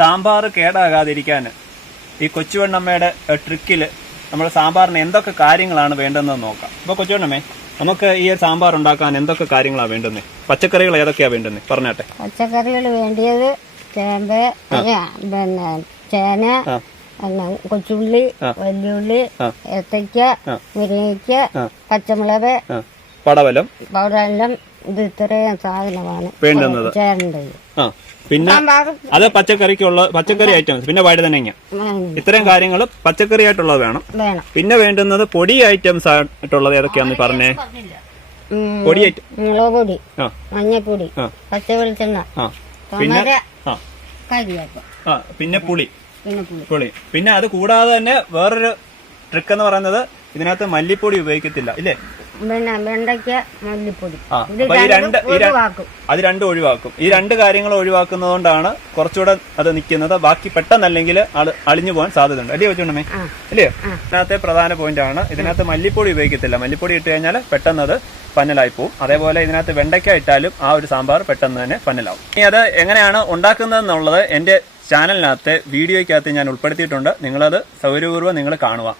സാമ്പാർ കേടാകാതിരിക്കാൻ ഈ കൊച്ചുവെണ്ണമ്മയുടെ ട്രിക്കിൽ നമ്മൾ സാമ്പാറിന് എന്തൊക്കെ കാര്യങ്ങളാണ് വേണ്ടതെന്ന് നോക്കാം. അപ്പോൾ കൊച്ചുവെണ്ണമ്മേ നമുക്ക് ഈ സാമ്പാർ ഉണ്ടാക്കാൻ എന്തൊക്കെ കാര്യങ്ങളാണ് വേണ്ടുന്നത് പച്ചക്കറികൾ ഏതൊക്കെയാണ് വേണ്ടുന്നത് പറഞ്ഞാട്ടെ. പച്ചക്കറികൾ വേണ്ടിയത് ചേമ്പ് പിന്നെ ചേന കൊച്ചുള്ളി വലിയുള്ളി. ഏത്തയ്ക്ക മുരിങ്ങയ്ക്ക പച്ചമുളക് പടവലം. പൗഡറെല്ലാം ഇത് ഇത്രയും സാധനമാണ്. വേണ്ടുന്നത്. ചേരേണ്ടത് ആ പിന്നെ അത് പച്ചക്കറിക്കുള്ള പച്ചക്കറി ഐറ്റംസ് പിന്നെ വഴുതനങ്ങ. ഇത്തരം കാര്യങ്ങൾ പച്ചക്കറി ആയിട്ടുള്ളത് വേണം. പിന്നെ വേണ്ടുന്നത് പൊടി ഐറ്റംസ് ആയിട്ടുള്ളത് ഏതൊക്കെയാന്ന് പറഞ്ഞേ? പൊടി ഐറ്റം. മുളക് പൊടി മഞ്ഞപ്പൊടി ആ. പച്ച വെളിച്ചെണ്ണ പിന്നെ പിന്നെ പുളി. പുളി. പിന്നെ അത് കൂടാതെ തന്നെ വേറൊരു ട്രിക്ക് എന്ന് പറയുന്നത് ഇതിനകത്ത് മല്ലിപ്പൊടി ഉപയോഗിക്കത്തില്ല ഇല്ലേ? പിന്നെ വെണ്ടയ്ക്ക മല്ലിപ്പൊടി. അത് രണ്ടും ഒഴിവാക്കും. ഈ രണ്ട് കാര്യങ്ങൾ ഒഴിവാക്കുന്നതുകൊണ്ടാണ് കുറച്ചുകൂടെ അത് നിൽക്കുന്നത്. ബാക്കി പെട്ടെന്നല്ലെങ്കിൽ അളിഞ്ഞു പോകാൻ സാധ്യതയുണ്ട്. അല്ലേ വെച്ചോണ്ടമ്മേ. ഇല്ലയോ ഇതിനകത്തെ പ്രധാന പോയിന്റ് ആണ് ഇതിനകത്ത് മല്ലിപ്പൊടി ഉപയോഗിക്കത്തില്ല. മല്ലിപ്പൊടി ഇട്ട് കഴിഞ്ഞാൽ പെട്ടെന്ന് അത് പന്നലായി പോവും. അതേപോലെ ഇതിനകത്ത് വെണ്ടയ്ക്ക ഇട്ടാലും ആ ഒരു സാമ്പാർ പെട്ടെന്ന് തന്നെ പന്നലാവും ഇനി അത് എങ്ങനെയാണ് ഉണ്ടാക്കുന്നത് എന്നുള്ളത് എന്റെ ചാനലിനകത്ത് വീഡിയോയ്ക്കകത്ത് ഞാൻ ഉൾപ്പെടുത്തിയിട്ടുണ്ട്. നിങ്ങളത് സൗകര്യപൂർവം നിങ്ങൾ കാണുക.